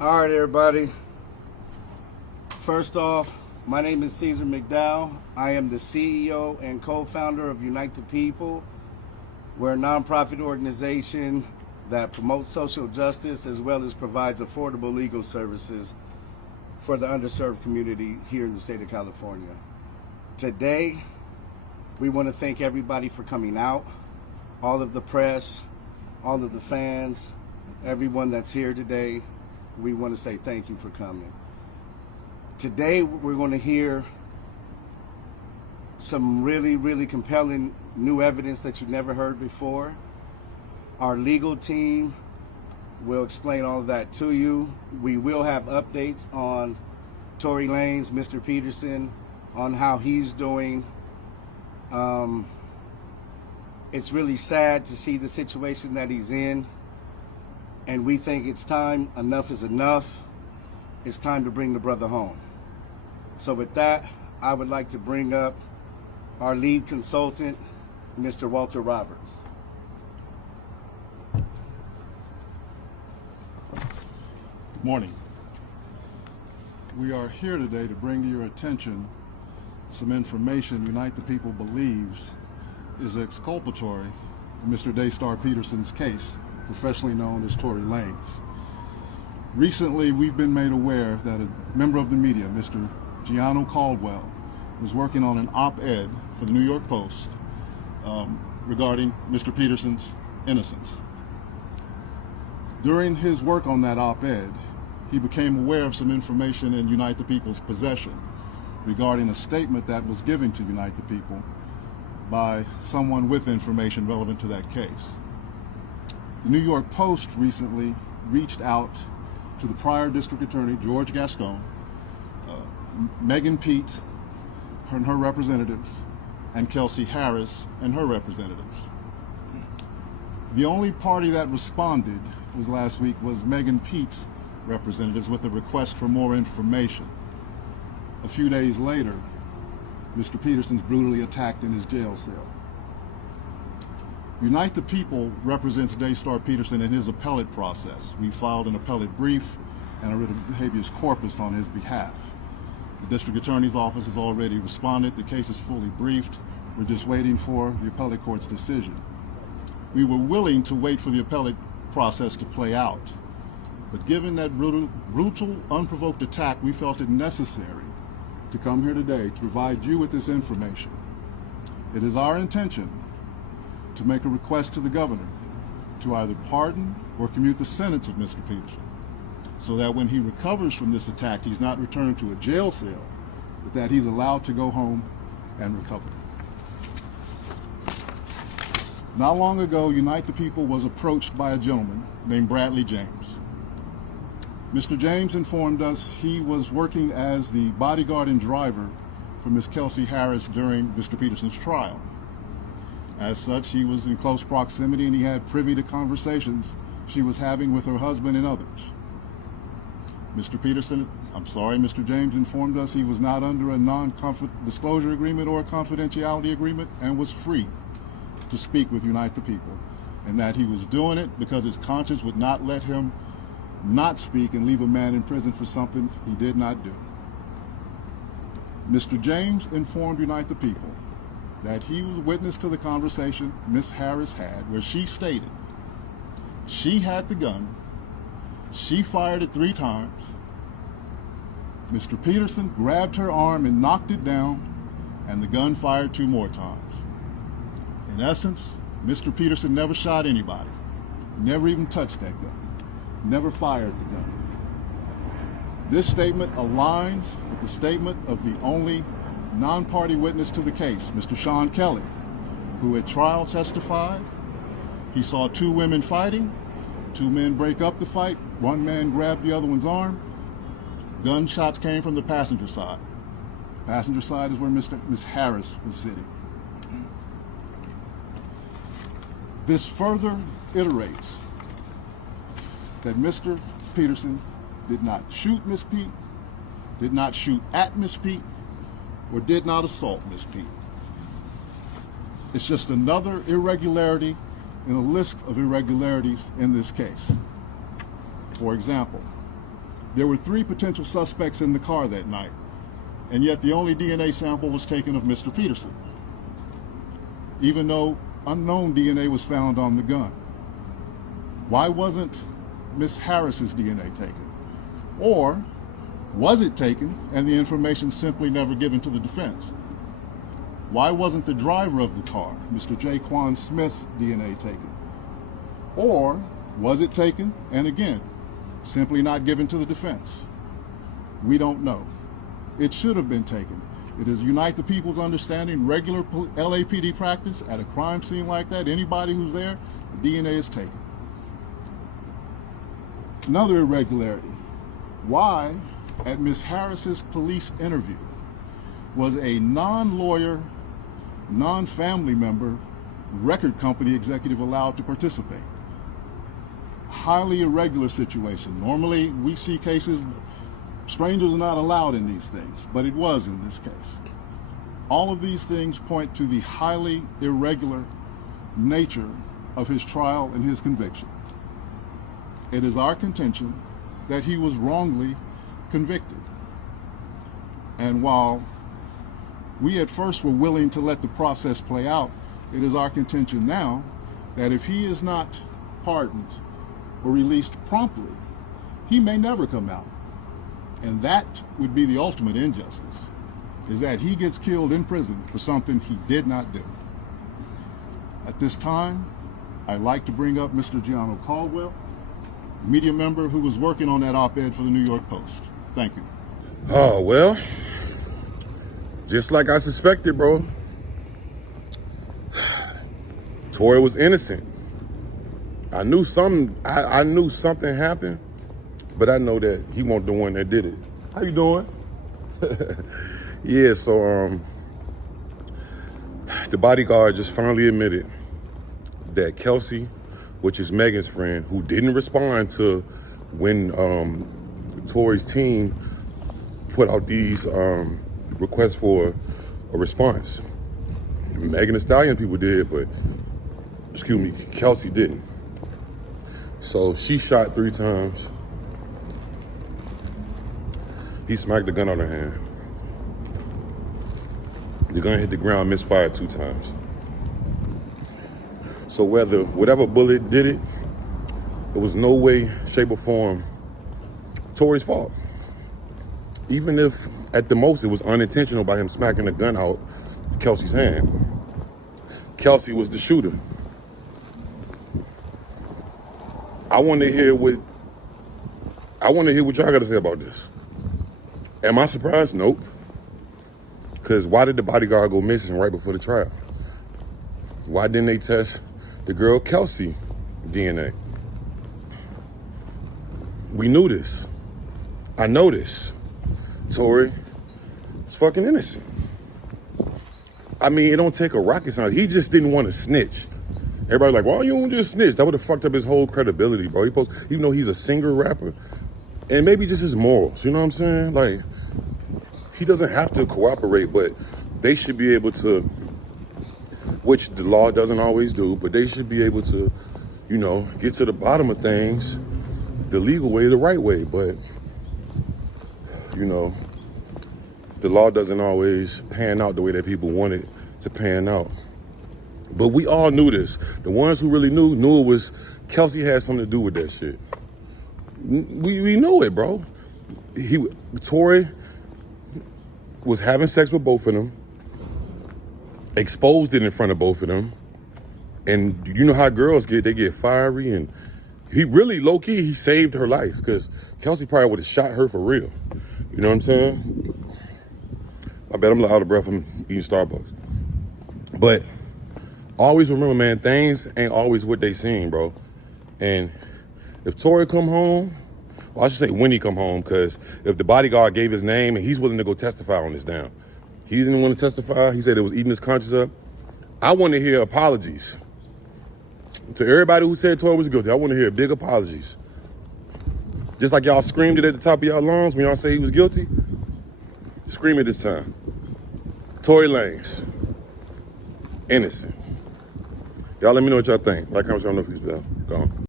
All right, everybody. First off, my name is Caesar McDowell. I am the CEO and co-founder of Unite the People. We're a nonprofit organization that promotes social justice as well as provides affordable legal services for the underserved community here in the state of California. Today, we want to thank everybody for coming out, all of the press, all of the fans, everyone that's here today. We want to say thank you for coming. Today, we're going to hear some really compelling new evidence that you've never heard before. Our legal team will explain all of that to you. We will have updates on Tory Lanez, Mr. Peterson, on how he's doing. It's really sad to see the situation that he's in. And we think it's time, enough is enough. It's time to bring the brother home. So with that, I would like to bring up our lead consultant, Mr. Walter Roberts. Good morning. We are here today to bring to your attention some information Unite the People believes is exculpatory in Mr. Daystar Peterson's case, professionally known as Tory Lanez. Recently, we've been made aware that a member of the media, Mr. Gianno Caldwell, was working on an op-ed for the New York Post regarding Mr. Peterson's innocence. During his work on that op-ed, he became aware of some information in Unite the People's possession regarding a statement that was given to Unite the People by someone with information relevant to that case. The New York Post recently reached out to the prior district attorney, George Gascon, Megan Pete and her representatives, and Kelsey Harris and her representatives. The only party that responded last week was Megan Pete's representatives with a request for more information. A few days later, Mr. Peterson's brutally attacked in his jail cell. Unite the People represents Daystar Peterson in his appellate process. We filed an appellate brief and a writ of habeas corpus on his behalf. The district attorney's office has already responded. The case is fully briefed. We're just waiting for the appellate court's decision. We were willing to wait for the appellate process to play out, but given that brutal, unprovoked attack, we felt it necessary to come here today to provide you with this information. It is our intention to make a request to the governor to either pardon or commute the sentence of Mr. Peterson, so that when he recovers from this attack, he's not returned to a jail cell, but that he's allowed to go home and recover. Not long ago, Unite the People was approached by a gentleman named Bradley James. Mr. James informed us he was working as the bodyguard and driver for Ms. Kelsey Harris during Mr. Peterson's trial. As such, he was in close proximity and he had privy to conversations she was having with her husband and others. Mr. James informed us he was not under a non-disclosure agreement or a confidentiality agreement and was free to speak with Unite the People, and that he was doing it because his conscience would not let him not speak and leave a man in prison for something he did not do. Mr. James informed Unite the People that he was witness to the conversation Ms. Harris had, where she stated she had the gun, she fired it 3 times, Mr. Peterson grabbed her arm and knocked it down, and the gun fired 2 more times. In essence, Mr. Peterson never shot anybody, never even touched that gun, never fired the gun. This statement aligns with the statement of the only non-party witness to the case, Mr. Sean Kelly, who at trial testified he saw 2 women fighting, 2 men break up the fight, 1 man grabbed the other one's arm. Gunshots came from the passenger side. Passenger side is where Ms. Harris was sitting. This further iterates that Mr. Peterson did not shoot Miss Pete, did not shoot at Miss Pete, or did not assault Miss Pete. It's just another irregularity in a list of irregularities in this case. For example, There were 3 potential suspects in the car that night, and yet the only DNA sample was taken of Mr. Peterson, even though unknown DNA was found on the gun. Why wasn't Miss Harris's DNA taken? Or was it taken and the information simply never given to the defense? Why wasn't the driver of the car, Mr. Jaquan Smith's DNA taken? Or was it taken and again, simply not given to the defense? We don't know. It should have been taken. It is Unite the People's understanding, regular LAPD practice at a crime scene like that, anybody who's there, the DNA is taken. Another irregularity. Why, at Ms. Harris's police interview, was a non-lawyer, non-family member record company executive allowed to participate? Highly irregular situation. Normally, we see cases, strangers are not allowed in these things, but it was in this case. All of these things point to the highly irregular nature of his trial and his conviction. It is our contention that he was wrongly convicted. And while we at first were willing to let the process play out, it is our contention now that if he is not pardoned or released promptly, he may never come out. And that would be the ultimate injustice, is that he gets killed in prison for something he did not do. At this time, I'd like to bring up Mr. Gianno Caldwell, media member who was working on that op-ed for the New York Post. Thank you. Oh, well, just like I suspected, bro. Tory was innocent. I knew something happened, but I know that he wasn't the one that did it. How you doing? Yeah, so the bodyguard just finally admitted that Kelsey, which is Megan's friend, who didn't respond to when Tory's team put out these requests for a response. Megan Thee Stallion people did, but Kelsey didn't. So she shot 3 times. He smacked the gun out of her hand. The gun hit the ground, misfired 2 times. So whatever bullet did it, it was no way, shape, or form Tory's fault. Even if, at the most, it was unintentional by him smacking the gun out of Kelsey's hand. Kelsey was the shooter. I want to hear what y'all got to say about this. Am I surprised? Nope. Because why did the bodyguard go missing right before the trial? Why didn't they test the girl Kelsey DNA? We knew this. I know this. Tory is fucking innocent. I mean, it don't take a rocket science. He just didn't want to snitch. Everybody's like, well, you don't just snitch. That would have fucked up his whole credibility, bro. Even though he's a singer, rapper, and maybe just his morals, you know what I'm saying? Like, he doesn't have to cooperate, but they should be able to, which the law doesn't always do, but they should be able to, get to the bottom of things the legal way, the right way. But, the law doesn't always pan out the way that people want it to pan out. But we all knew this. The ones who really knew it was Kelsey had something to do with that shit. We knew it, bro. Tory was having sex with both of them, exposed it in front of both of them, and you know how girls get, they get fiery, and he really, low-key, he saved her life, because Kelsey probably would have shot her for real. You know what I'm saying? I bet I'm out of breath from eating Starbucks. But always remember, man, things ain't always what they seem, bro. And if Tory come home, well, I should say when he come home, because if the bodyguard gave his name and he's willing to go testify on this down, he didn't want to testify. He said it was eating his conscience up. I want to hear apologies to everybody who said Tory was guilty. I want to hear big apologies. Just like y'all screamed it at the top of y'all lungs when y'all say he was guilty, scream it this time. Tory Lanez, innocent. Y'all let me know what y'all think. Like, comment, y'all know if he's gone.